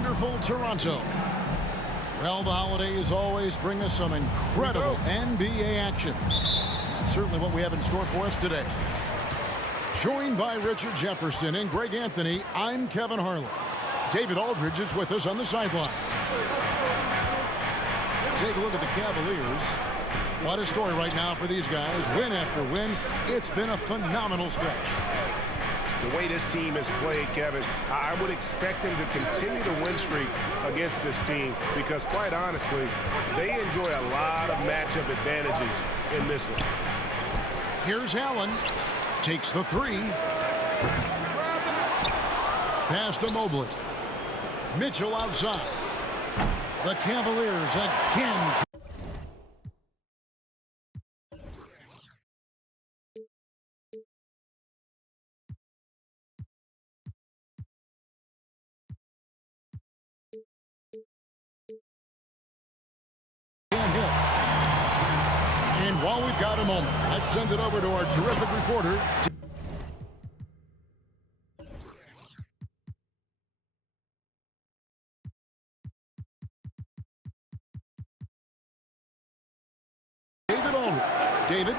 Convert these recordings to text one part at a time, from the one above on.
wonderful Toronto. Well, the holidays always bring us some incredible NBA action. That's certainly what we have in store for us today. Joined by Richard Jefferson and Greg Anthony, I'm Kevin Harlan. David Aldridge is with us on the sideline. Take a look at the Cavaliers. What a story right now for these guys. Win after win. It's been a phenomenal stretch. The way this team has played, Kevin, I would expect them to continue the win streak against this team because, quite honestly, they enjoy a lot of matchup advantages in this one. Here's Allen. Takes the three. Pass to Mobley. Mitchell outside. The Cavaliers again. And while we've got a moment, let's send it over to our terrific reporter. David Aldridge. David?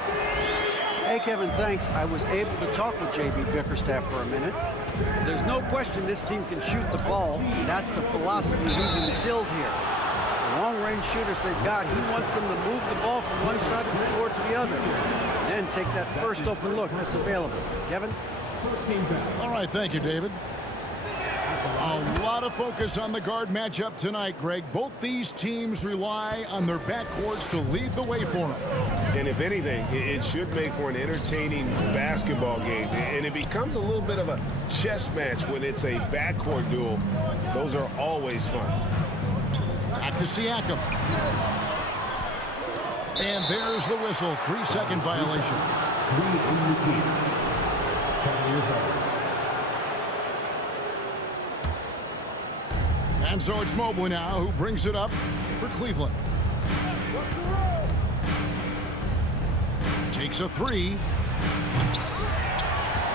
Hey, Kevin, thanks. I was able to talk with J.B. Bickerstaff for a minute. There's no question this team can shoot the ball. That's the philosophy he's instilled here. The long-range shooters they've got, he wants them to move the ball from one side of the floor to the other. Then take that first open look that's available. Kevin? All right, thank you, David. A lot of focus on the guard matchup tonight, Greg. Both these teams rely on their backcourts to lead the way for them. And if anything, it should make for an entertaining basketball game. And it becomes a little bit of a chess match when it's a backcourt duel. Those are always fun. Back to Siakam. And there's the whistle. 3-second violation. And so it's Mobley now who brings it up for Cleveland. Takes a three.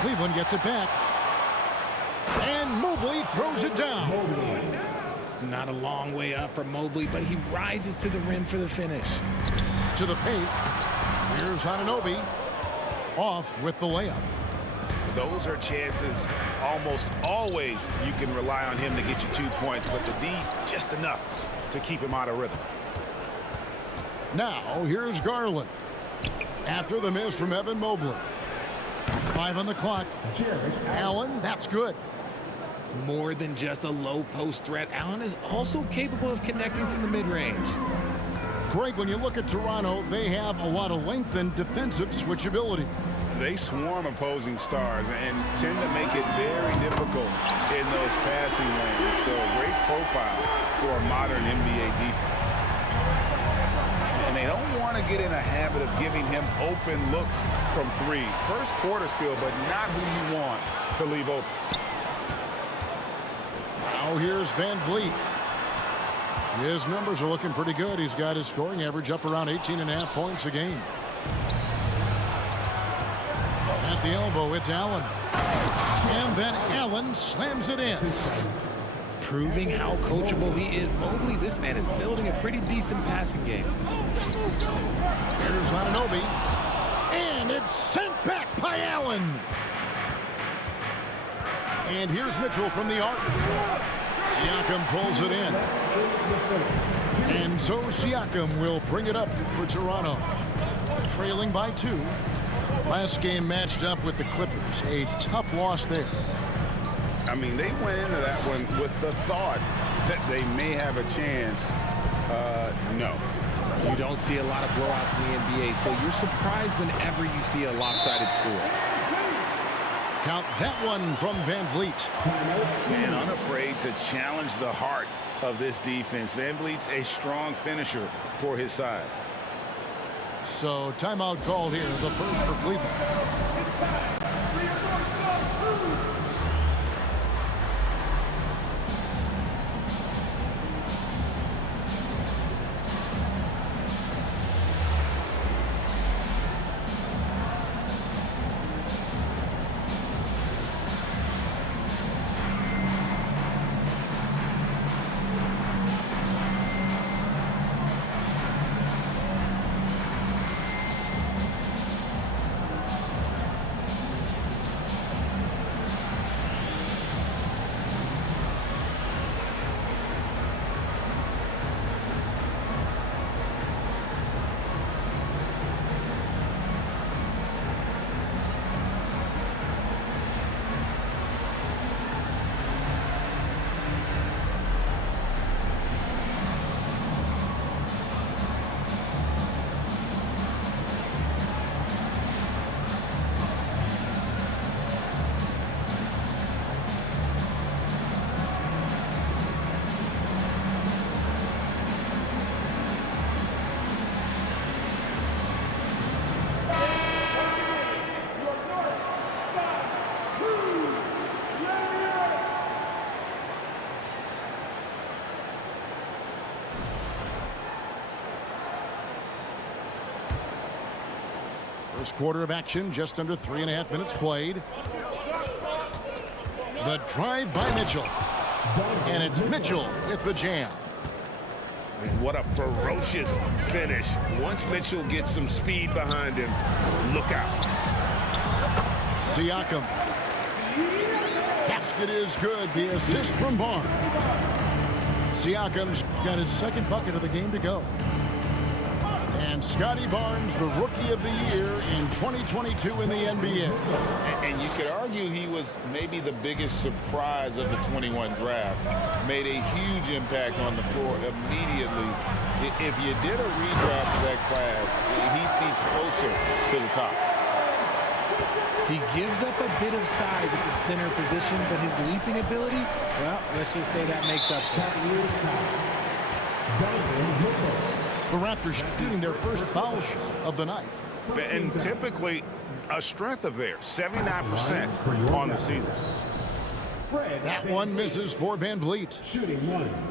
Cleveland gets it back. And Mobley throws it down. Not a long way up for Mobley, but he rises to the rim for the finish. To the paint. Here's Anunoby. Off with the layup. Those are chances almost always you can rely on him to get you 2 points, but the D just enough to keep him out of rhythm. Now here's Garland. After the miss from Evan Mobley. 5 on the clock. Allen, that's good. More than just a low post threat, Allen is also capable of connecting from the mid-range. Greg, when you look at Toronto, they have a lot of length and defensive switchability. They swarm opposing stars and tend to make it very difficult in those passing lanes. So a great profile for a modern NBA defense. And they don't want to get in a habit of giving him open looks from three. First quarter still, but not who you want to leave open. Now here's Van Vliet. His numbers are looking pretty good. He's got his scoring average up around 18.5 points a game. At the elbow, it's Allen. And then Allen slams it in. Proving how coachable he is, Mobley, this man is building a pretty decent passing game. Here's Anunoby. And it's sent back by Allen. And here's Mitchell from the arc. Siakam pulls it in. And so Siakam will bring it up for Toronto. Trailing by 2. Last game matched up with the Clippers. A tough loss there. I mean, they went into that one with the thought that they may have a chance. No. You don't see a lot of blowouts in the NBA, so you're surprised whenever you see a lopsided score. Count that one from Van Vliet. Man, unafraid to challenge the heart of this defense. Van Vliet's a strong finisher for his size. So timeout called here, the first for Cleveland. First quarter of action, just under 3.5 minutes played. The drive by Mitchell. And it's Mitchell with the jam. And what a ferocious finish. Once Mitchell gets some speed behind him, look out. Siakam. Basket is good. The assist from Barnes. Siakam's got his second bucket of the game to go. And Scotty Barnes, the Rookie of the Year in 2022 in the NBA. And you could argue he was maybe the biggest surprise of the 21 draft. Made a huge impact on the floor immediately. If you did a redraft of that class, he'd be closer to the top. He gives up a bit of size at the center position, but his leaping ability, well, let's just say that makes up for it. The Raptors shooting their first foul shot of the night. And typically a strength of theirs, 79% on the season. That one misses for Van Vliet.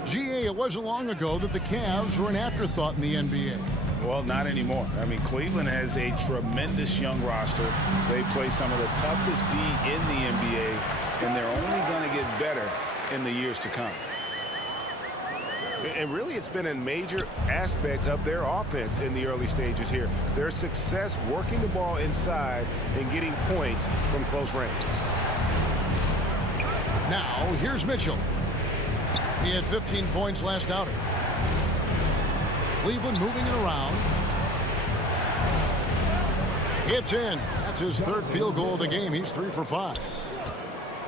GA, it wasn't long ago that the Cavs were an afterthought in the NBA. Well, not anymore. I mean, Cleveland has a tremendous young roster. They play some of the toughest D in the NBA, and they're only going to get better in the years to come. And really, it's been a major aspect of their offense in the early stages here. Their success working the ball inside and getting points from close range. Now, here's Mitchell. He had 15 points last outing. Cleveland moving it around. It's in. That's his third field goal of the game. He's 3 for 5.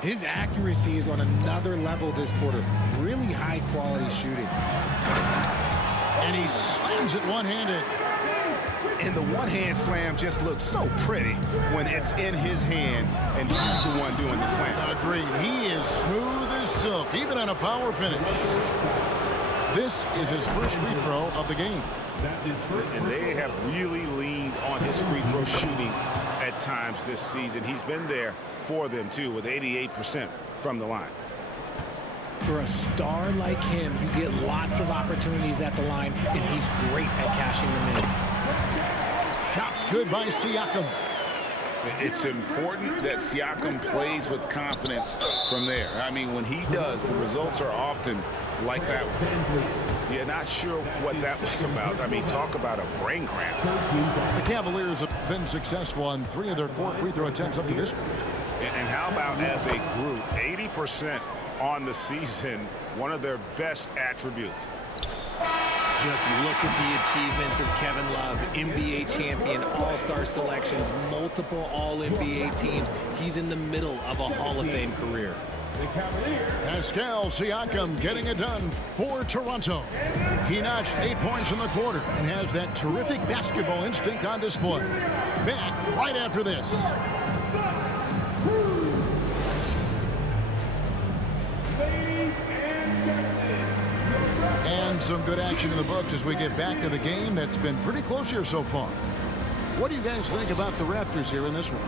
His accuracy is on another level this quarter. Really high quality shooting. And he slams it one-handed. And the one-hand slam just looks so pretty when it's in his hand and he's the one doing the slam. Agreed. He is smooth as silk, even on a power finish. This is his first free throw of the game. And they have really leaned on his free throw shooting at times this season. He's been there for them, too, with 88% from the line. For a star like him, you get lots of opportunities at the line, and he's great at cashing them in. Shots good by Siakam. It's important that Siakam plays with confidence from there. I mean, when he does, the results are often like that one. You're not sure what that was about. I mean, talk about a brain cramp. The Cavaliers have been successful on 3 of their 4 free throw attempts up to this point. And how about as a group, 80% on the season, one of their best attributes. Just look at the achievements of Kevin Love, NBA champion, all-star selections, multiple all-NBA teams. He's in the middle of a Hall of Fame career. Pascal Siakam getting it done for Toronto. He notched 8 points in the quarter and has that terrific basketball instinct on display. Back right after this. And some good action in the books as we get back to the game that's been pretty close here so far. What do you guys think about the Raptors here in this one?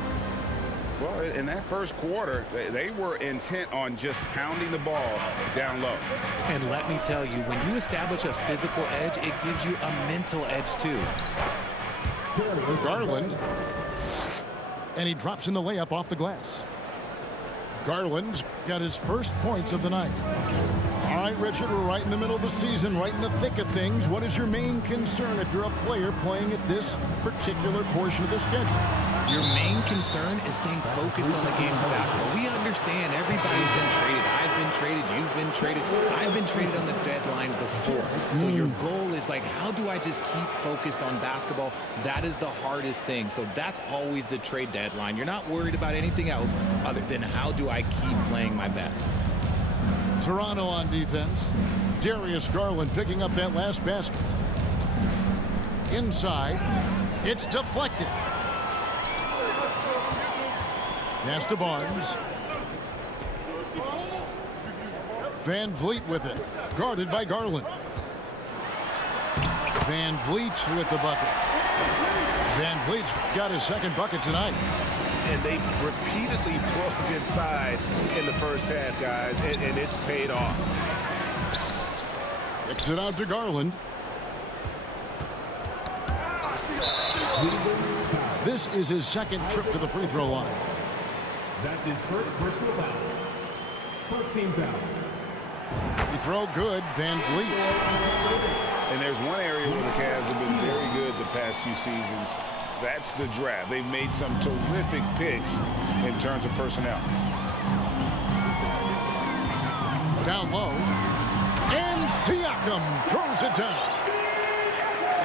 Well, in that first quarter, they were intent on just pounding the ball down low. And let me tell you, when you establish a physical edge, it gives you a mental edge too. Garland. And he drops in the layup off the glass. Garland's got his first points of the night. All right, Richard, we're right in the middle of the season, right in the thick of things. What is your main concern if you're a player playing at this particular portion of the schedule? Your main concern is staying focused on the game of basketball. We understand everybody's been traded. I've been traded. You've been traded. I've been traded on the deadline before. So your goal is like, how do I just keep focused on basketball? That is the hardest thing. So that's always the trade deadline. You're not worried about anything else other than how do I keep playing my best. Toronto on defense. Darius Garland picking up that last basket. Inside. It's deflected. Pass to Barnes. Van Vliet with it. Guarded by Garland. Van Vliet with the bucket. Van Vliet's got his second bucket tonight. And they've repeatedly broke inside in the first half, guys, and it's paid off. Kicks it out to Garland. This is his second trip to the free throw line. That's his first personal foul. First team foul. He throw good, Van Vliet. And there's one area where the Cavs have been very good the past few seasons. That's the draft. They've made some terrific picks in terms of personnel. Down low. And Siakam throws it down.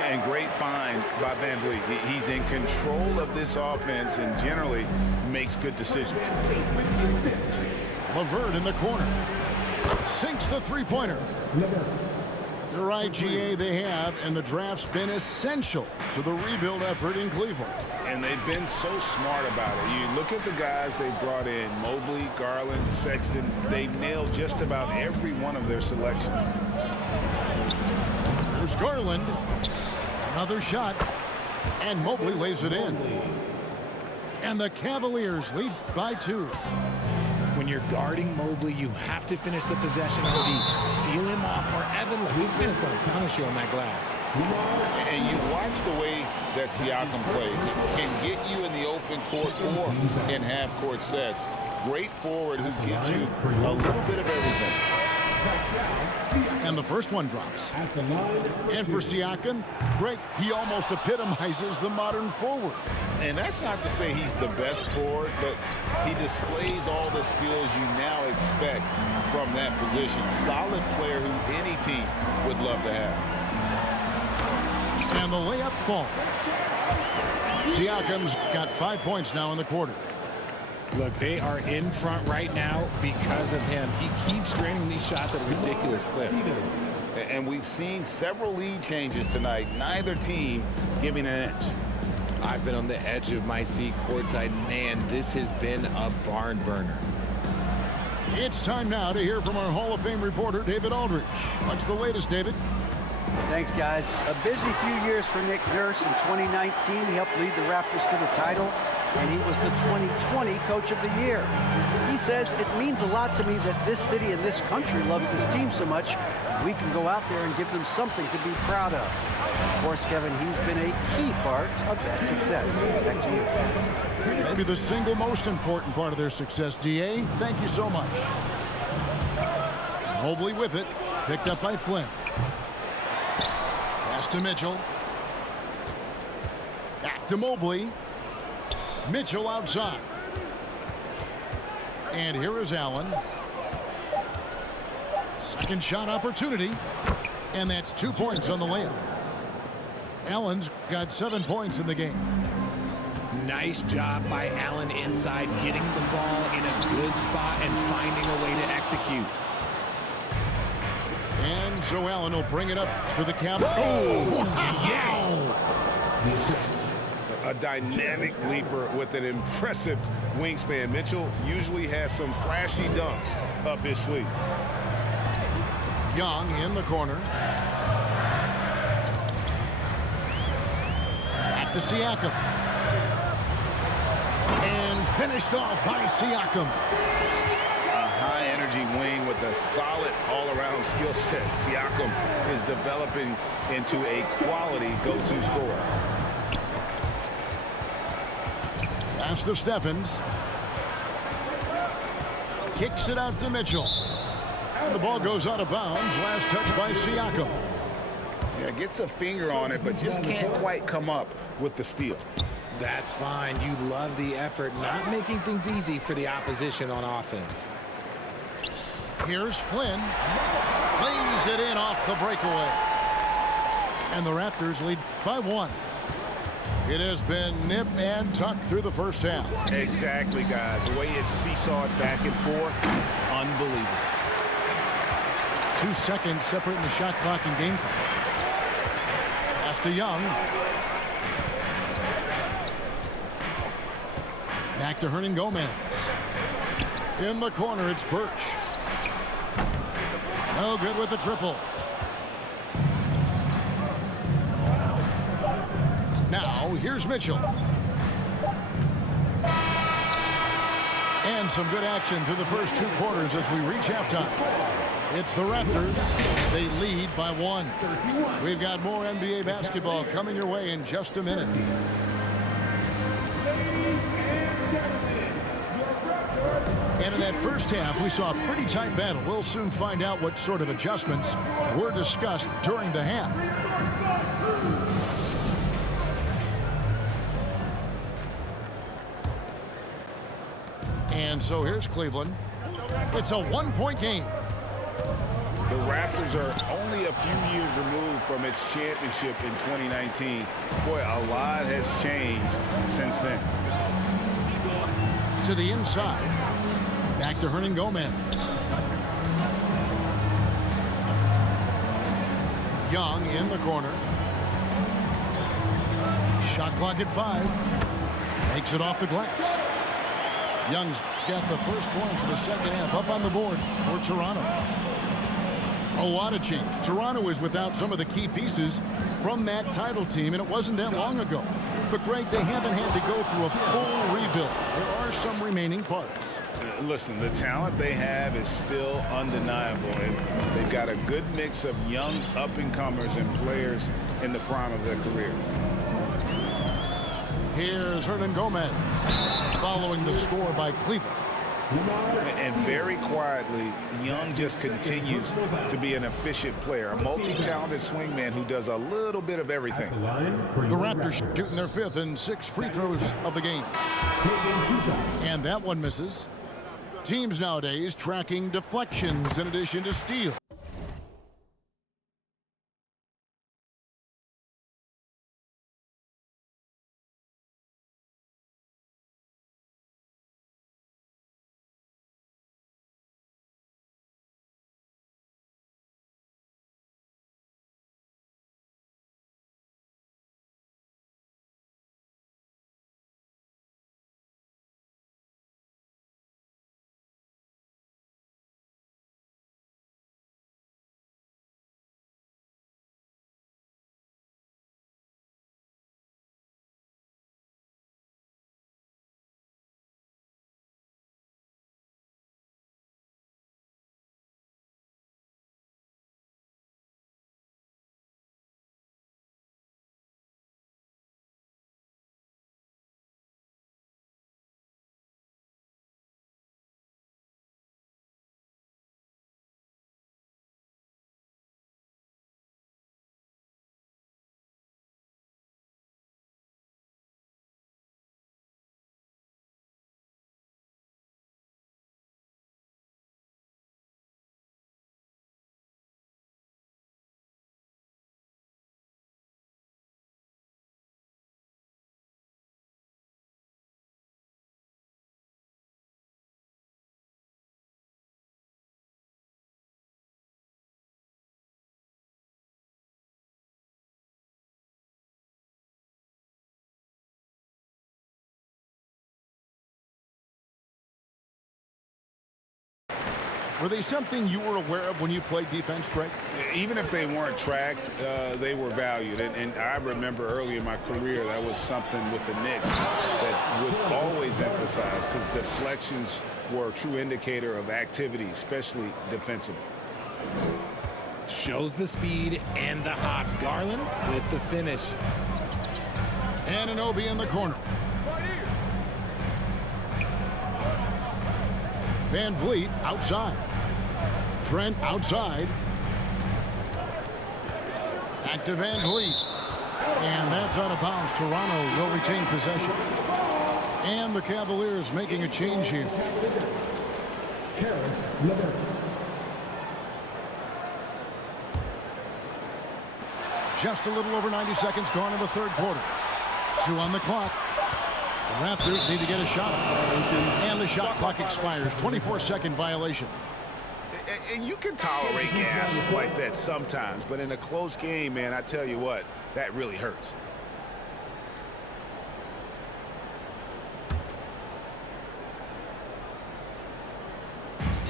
And great find by Van Vliet. He's in control of this offense and generally makes good decisions. LeVert in the corner. Sinks the three-pointer. You're right, GA, they have, and the draft's been essential to the rebuild effort in Cleveland. And they've been so smart about it. You look at the guys they brought in, Mobley, Garland, Sexton. They've nailed just about every one of their selections. There's Garland. Another shot. And Mobley lays it in. And the Cavaliers lead by 2. When you're guarding Mobley, you have to finish the possession on D. Seal him off, or Evan, look, this man is going to punish you on that glass. And you watch the way that Siakam plays. It can get you in the open court or in half-court sets. Great forward who gives you a little bit of everything. And the first one drops. And for Siakam, Greg, he almost epitomizes the modern forward. And that's not to say he's the best forward, but he displays all the skills you now expect from that position. Solid player who any team would love to have. And the layup falls. Siakam's got 5 points now in the quarter. Look, they are in front right now because of him. He keeps draining these shots at a ridiculous clip. And we've seen several lead changes tonight. Neither team giving an edge. I've been on the edge of my seat courtside. Man, this has been a barn burner. It's time now to hear from our Hall of Fame reporter, David Aldridge. What's the latest, David? Thanks, guys. A busy few years for Nick Nurse. In 2019, he helped lead the Raptors to the title, and he was the 2020 Coach of the Year. He says, it means a lot to me that this city and this country loves this team so much, we can go out there and give them something to be proud of. Of course, Kevin, he's been a key part of that success. Back to you. Maybe the single most important part of their success, DA. Thank you so much. Mobley with it. Picked up by Flynn. Pass to Mitchell. Back to Mobley. Mitchell outside. And here is Allen. Second shot opportunity. And that's 2 points on the layup. Allen's got 7 points in the game. Nice job by Allen inside, getting the ball in a good spot and finding a way to execute. And so Allen will bring it up for the count. Oh, Yes! A dynamic leaper with an impressive wingspan. Mitchell usually has some flashy dunks up his sleeve. Young in the corner. Back to Siakam. And finished off by Siakam. A high-energy wing with a solid all-around skill set. Siakam is developing into a quality go-to scorer. Pass to Stephens. Kicks it out to Mitchell. And the ball goes out of bounds. Last touch by Siakam. Yeah, gets a finger on it, but just can't quite come up with the steal. That's fine. You love the effort, not making things easy for the opposition on offense. Here's Flynn. Lays it in off the breakaway. And the Raptors lead by 1. It has been nip and tuck through the first half. Exactly, guys. The way it's seesawed back and forth, unbelievable. 2 seconds separating the shot clock and game clock. Pass to Young. Back to Hernangomez. In the corner, it's Birch. No good with the triple. Now, here's Mitchell. And some good action through the first 2 quarters as we reach halftime. It's the Raptors. They lead by 1. We've got more NBA basketball coming your way in just a minute. And in that first half, we saw a pretty tight battle. We'll soon find out what sort of adjustments were discussed during the half. And so here's Cleveland. It's a one-point game. The Raptors are only a few years removed from its championship in 2019. Boy, a lot has changed since then. To the inside. Back to Hernangomez. Young in the corner. Shot clock at 5. Makes it off the glass. Young's got the first points of the second half up on the board for Toronto. A lot of change. Toronto is without some of the key pieces from that title team, and it wasn't that long ago. But, Greg, they haven't had to go through a full rebuild. There are some remaining parts. Listen, the talent they have is still undeniable. And they've got a good mix of young up-and-comers and players in the prime of their careers. Here's Hernangomez following the score by Cleveland. And very quietly, Young just continues to be an efficient player, a multi-talented swingman who does a little bit of everything. The Raptors shooting their 5th and 6th free throws of the game. And that one misses. Teams nowadays tracking deflections in addition to steals. Were they something you were aware of when you played defense, Greg? Even if they weren't tracked, they were valued. And I remember early in my career, that was something with the Knicks that would always emphasize, because deflections were a true indicator of activity, especially defensively. Shows the speed and the hops. Garland with the finish. Anunoby in the corner. Van Vliet outside. Trent outside. Back to Van Vliet. And that's out of bounds. Toronto will retain possession. And the Cavaliers making a change here. Just a little over 90 seconds gone in the third quarter. 2 on the clock. The Raptors need to get a shot. And the shot clock expires. 24-second violation. And you can tolerate gas like that sometimes, but in a close game, man, I tell you what, that really hurts.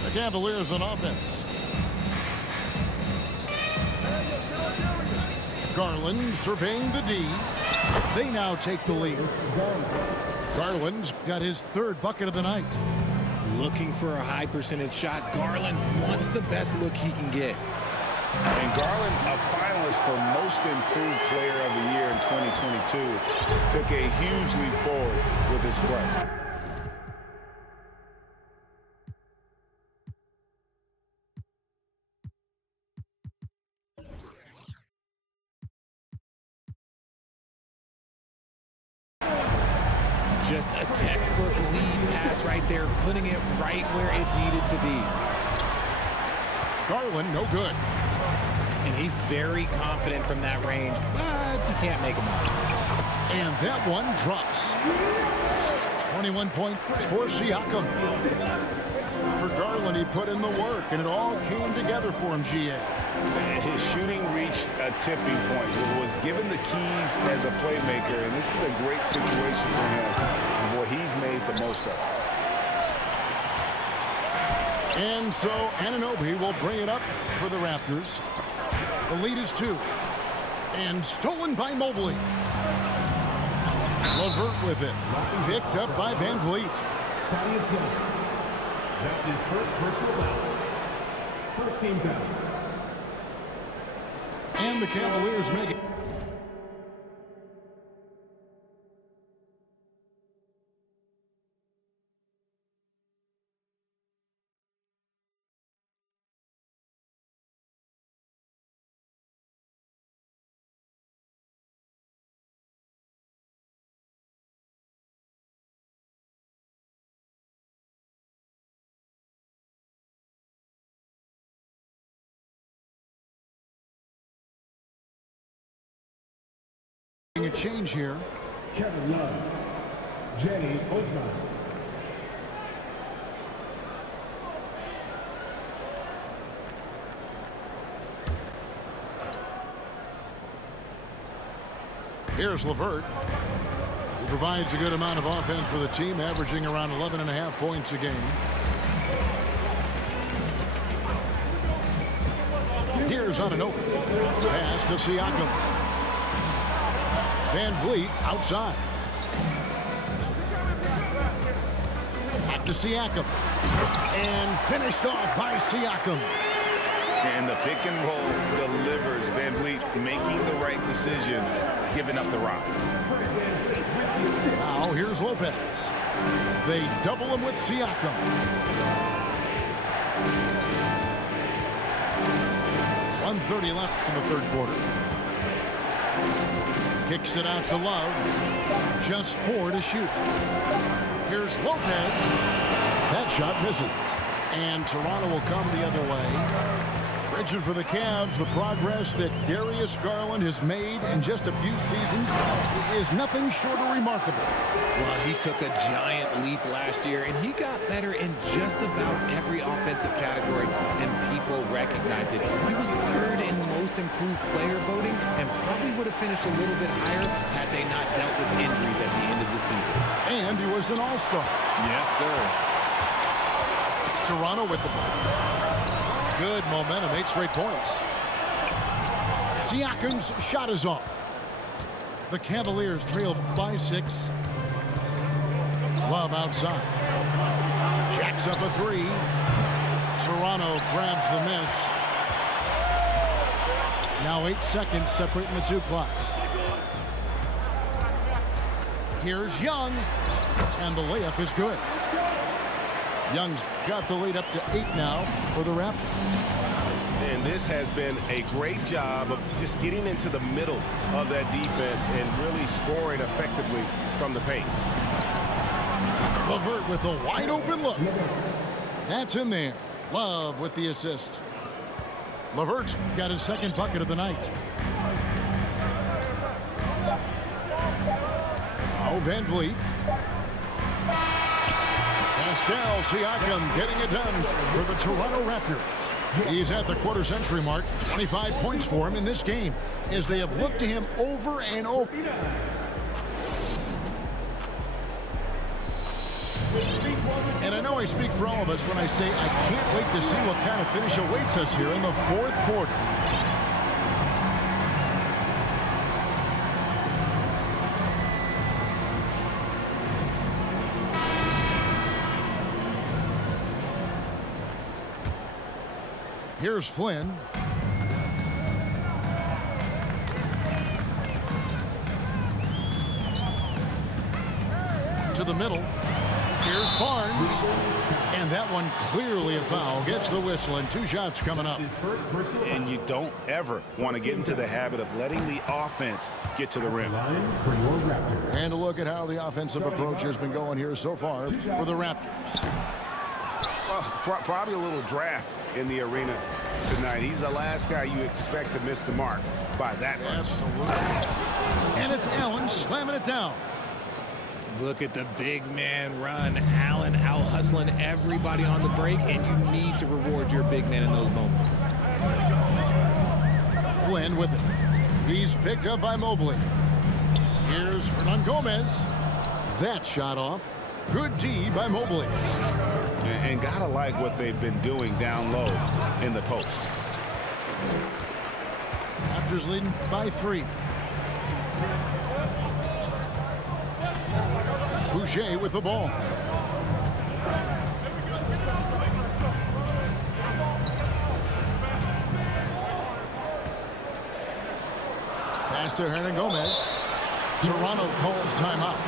The Cavaliers on offense. Garland surveying the D. They now take the lead. Garland's got his 3rd bucket of the night. Looking for a high percentage shot. Garland wants the best look he can get. And Garland, a finalist for Most Improved Player of the Year in 2022, took a huge leap forward with his play. there, putting it right where it needed to be. Garland, no good. And he's very confident from that range, but you can't make him out. And that one drops. 21 points for Siakam. For Garland, he put in the work, and it all came together for him, GA. His shooting reached a tipping point. He was given the keys as a playmaker, and this is a great situation for him. And boy, he's made the most of it. And so Anunoby will bring it up for the Raptors. The lead is 2. And stolen by Mobley. LeVert with it. Picked up by Van Vliet. Thaddeus Young. That's his first personal foul. First team foul. And the Cavaliers make it. A change here. Kevin Love. Jenny Osman. Here's LeVert. He provides a good amount of offense for the team, averaging around 11.5 points a game. Here's Anunoby. Pass to Siakam. Van Vliet outside. Back to Siakam. And finished off by Siakam. And the pick and roll delivers. Van Vliet making the right decision, giving up the rock. Now here's Lopez. They double him with Siakam. 1:30 left in the third quarter. Kicks it out to Love. Just 4 to shoot. Here's Lopez. That shot misses. And Toronto will come the other way. Rigid for the Cavs. The progress that Darius Garland has made in just a few seasons is nothing short of remarkable. Well, he took a giant leap last year, and he got better in just about every offensive category, and people recognized it. He was third in most improved player voting and probably would have finished a little bit higher had they not dealt with injuries at the end of the season. And he was an all-star. Yes, sir. Toronto with the ball. Good momentum, 8 straight points. Siakam's shot is off. The Cavaliers trail by 6. Love outside. Jacks up a 3. Toronto grabs the miss. Now 8 seconds separating the 2 clocks. Here's Young. And the layup is good. Young's got the lead up to 8 now for the Raptors. And this has been a great job of just getting into the middle of that defense and really scoring effectively from the paint. LeVert with a wide open look. That's in there. Love with the assist. LeVert's got his second bucket of the night. Now Van Vliet. Pascal Siakam getting it done for the Toronto Raptors. He's at the quarter-century mark. 25 points for him in this game as they have looked to him over and over. And I know I speak for all of us when I say I can't wait to see what kind of finish awaits us here in the fourth quarter. Here's Flynn. To the middle. Here's Barnes. And that one clearly a foul. Gets the whistle and 2 shots coming up. His first personal And you don't ever want to get into the habit of letting the offense get to the rim. line for your Raptors. And a look at how the offensive approach has been going here so far for the Raptors. Probably a little draft in the arena tonight. He's the last guy you expect to miss the mark by that much. Absolutely. And it's Allen slamming it down. Look at the big man run. Allen out hustling everybody on the break, and you need to reward your big man in those moments. Flynn with it. He's picked up by Mobley. Here's Hernangomez. That shot off. Good D by Mobley. And gotta like what they've been doing down low in the post. Raptors leading by 3. Boucher with the ball. Pass to Hernangomez. Toronto calls timeout.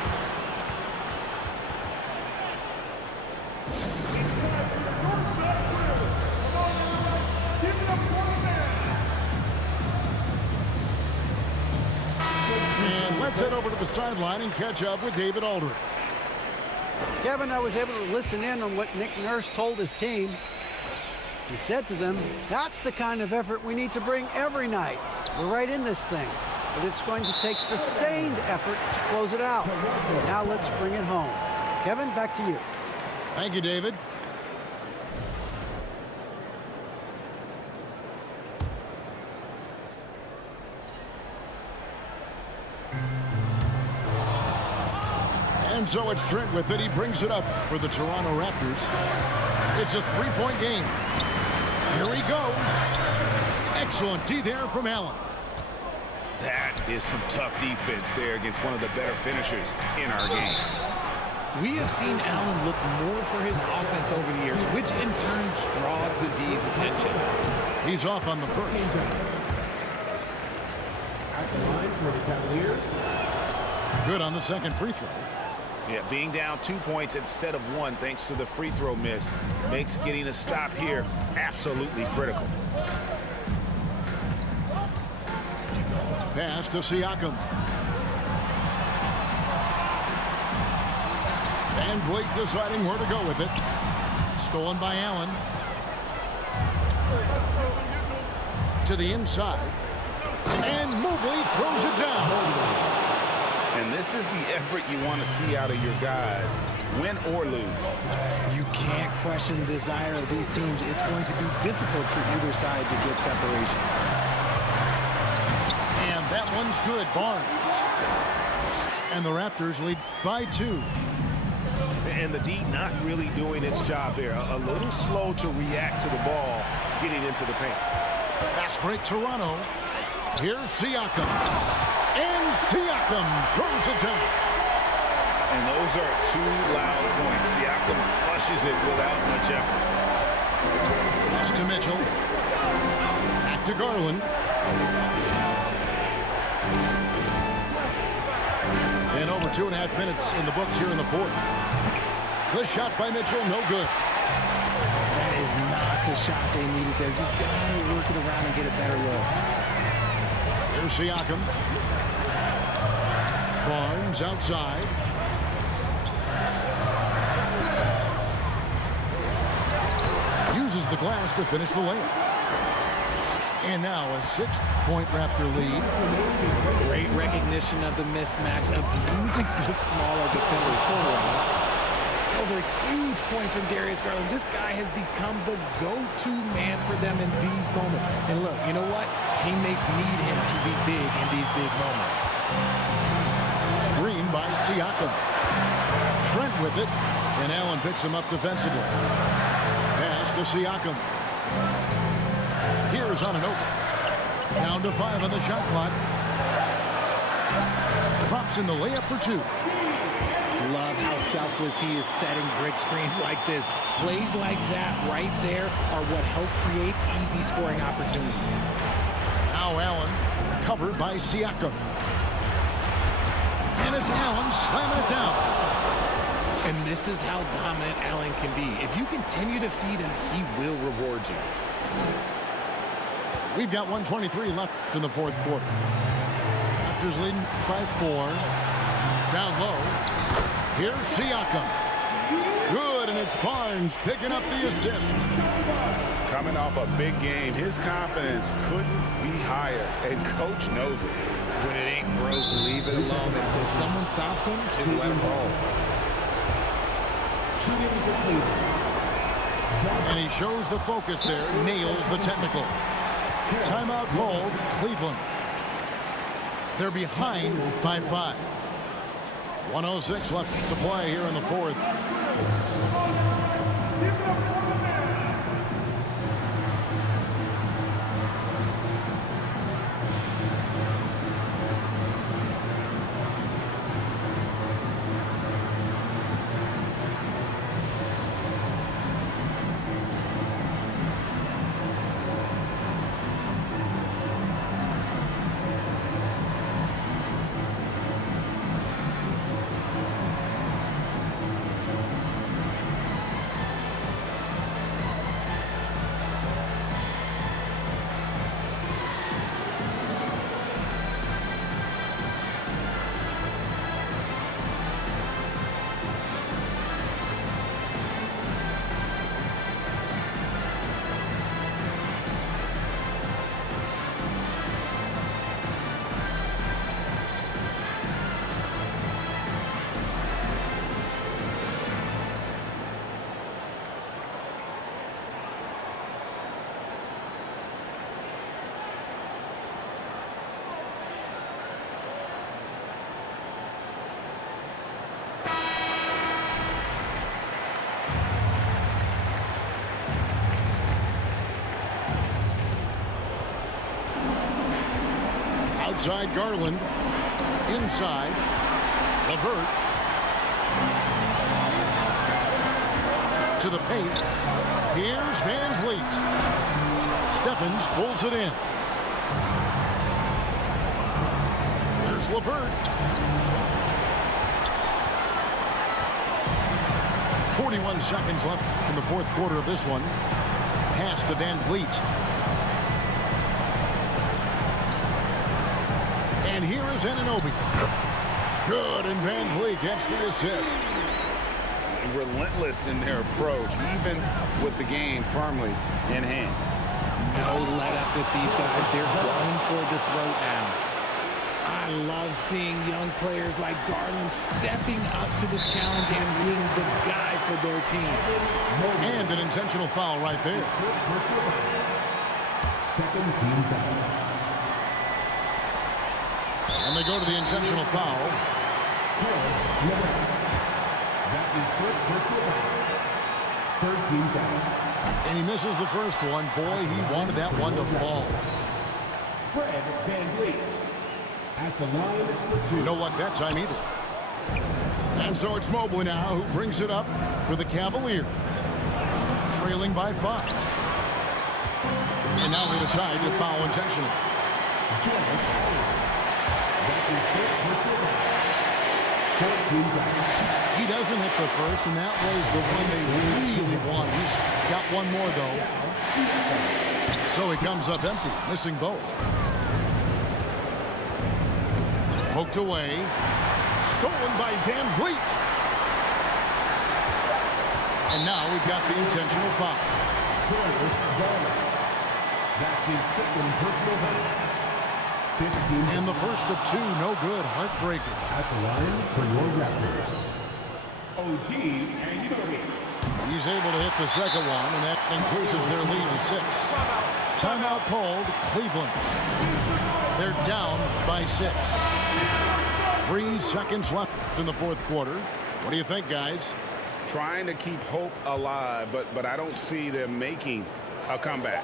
And let's head over to the sideline and catch up with David Aldridge. Kevin, I was able to listen in on what Nick Nurse told his team. He said to them, that's the kind of effort we need to bring every night. We're right in this thing, but it's going to take sustained effort to close it out. Now let's bring it home. Kevin, back to you. Thank you, David. And so it's Trent with it. He brings it up for the Toronto Raptors. It's a 3-point game. Here he goes. Excellent D there from Allen. That is some tough defense there against one of the better finishers in our game. We have seen Allen look more for his offense over the years, which in turn draws the D's attention. He's off on the first. At the line for the Cavaliers. Good on the second free throw. Yeah, being down 2 points instead of 1 thanks to the free throw miss makes getting a stop here absolutely critical. Pass to Siakam. Van Vliet deciding where to go with it. Stolen by Allen. To the inside. And Mobley throws it down. And this is the effort you want to see out of your guys, win or lose. You can't question the desire of these teams. It's going to be difficult for either side to get separation. And that one's good, Barnes. And the Raptors lead by 2. And the D not really doing its job there. A little slow to react to the ball getting into the paint. Fast break Toronto. Here's Siakam. And Siakam throws it down. And those are 2 loud points. Siakam flushes it without much effort. Pass to Mitchell. Back to Garland. And over 2.5 minutes in the books here in the fourth. The shot by Mitchell, no good. That is not the shot they needed there. You've got to work it around and get a better look. Here's Siakam. Barnes outside. Uses the glass to finish the layup. And now a 6-point Raptor lead. Great recognition of the mismatch, abusing the smaller defender. Those are huge points from Darius Garland. This guy has become the go-to man for them in these moments. And look, you know what? Teammates need him to be big in these big moments. Green by Siakam. Trent with it. And Allen picks him up defensively. Pass to Siakam. Here's on an open. Down to 5 on the shot clock. Drops in the layup for 2. Love how selfless he is setting brick screens like this. Plays like that right there are what help create easy scoring opportunities. Now Allen covered by Siakam. And it's Allen slamming it down. And this is how dominant Allen can be. If you continue to feed him, he will reward you. We've got 1:23 left in the fourth quarter. Raptors leading by 4. Down low. Here's Siakam. Good, and it's Barnes picking up the assist. Coming off a big game, his confidence couldn't be higher, and coach knows it. When it ain't broke, leave it alone until someone stops him. Just let him roll. And he shows the focus there, nails the technical. Timeout called, Cleveland. They're behind by 5. 1:06 left to play here in the fourth. Outside Garland. Inside. LeVert. To the paint. Here's Van Vliet. Stephens pulls it in. Here's LeVert. 41 seconds left in the fourth quarter of this one. Pass to Van Vliet. And here is Anunoby. Good, and Van Vliet gets the assist. Relentless in their approach, even with the game firmly in hand. No let up with these guys. They're going for the throat now. I love seeing young players like Garland stepping up to the challenge and being the guy for their team. And an intentional foul right there. Second team foul. And they go to the intentional foul. That's his first personal foul. Third team foul. And he misses the first one. Boy, he wanted that one to fall. Fred VanVleet at the line for 2. No luck that time either. And so it's Mobley now who brings it up for the Cavaliers. Trailing by 5. And now they decide to foul intentionally. He doesn't hit the first, and that was the one they really want. He's got one more, though. So he comes up empty, missing both. Poked away. Stolen by Van Vliet. And now we've got the intentional foul. That's his second personal foul. And the first of 2, no good. Heartbreaker. At the line for your Raptors, OG Anunoby. He's able to hit the second one, and that increases their lead to 6. Timeout called, Cleveland. They're down by 6. 3 seconds left in the fourth quarter. What do you think, guys? Trying to keep hope alive, but I don't see them making a comeback.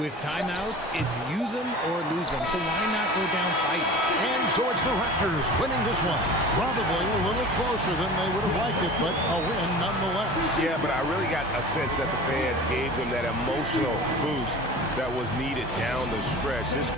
With timeouts, it's use them or lose them. So why not go down fighting? And so it's the Raptors winning this one. Probably a little closer than they would have liked it, but a win nonetheless. Yeah, but I really got a sense that the fans gave them that emotional boost that was needed down the stretch. This